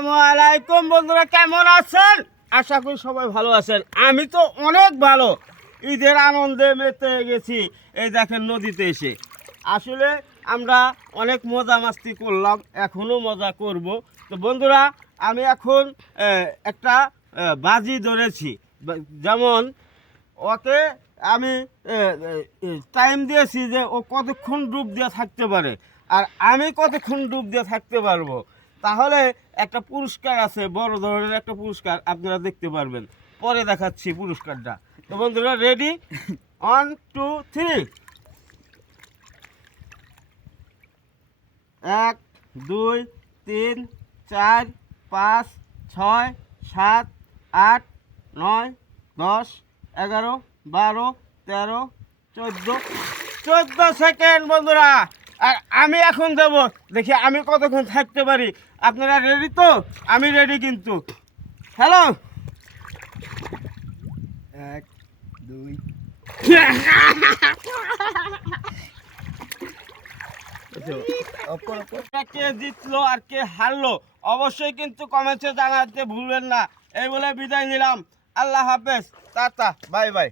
আসসালামু আলাইকুম বন্ধুরা, কেমন আছেন? আশা করি সবাই ভালো আছেন। আমি তো অনেক ভালো, ঈদের আনন্দে মেতে গেছি। এই দেখেন নদীতে এসে আসলে আমরা অনেক মজা মাস্তি করলাম, এখনও মজা করব। তো বন্ধুরা, আমি এখন একটা বাজি ধরেছি। যেমন ওকে আমি টাইম দিয়েছি যে ও কতক্ষণ ডুব দিয়ে থাকতে পারে, আর আমি কতক্ষণ ডুব দিয়ে থাকতে পারবো। তাহলে একটা পুরস্কার আছে, বড় ধরনের একটা পুরস্কার, আপনারা দেখতে পারবেন। পরে দেখাচ্ছি পুরস্কারটা। তো বন্ধুরা, রেডি? 1 2 3। 1 2 3 4 5 6 7 8 9 10 11 12 13 14 সেকেন্ড বন্ধুরা। আর আমি এখন দেব, দেখি আমি কতক্ষণ থাকতে পারি। আপনারা রেডি তো? আমি রেডি কিন্তু। হ্যালো। 1 2 কে জিতলো আর কে হারলো অবশ্যই কিন্তু কমেন্টে জানাতে ভুলবেন না। এই বলে বিদায় নিলাম। আল্লাহ হাফেজ, টাটা, বাই বাই।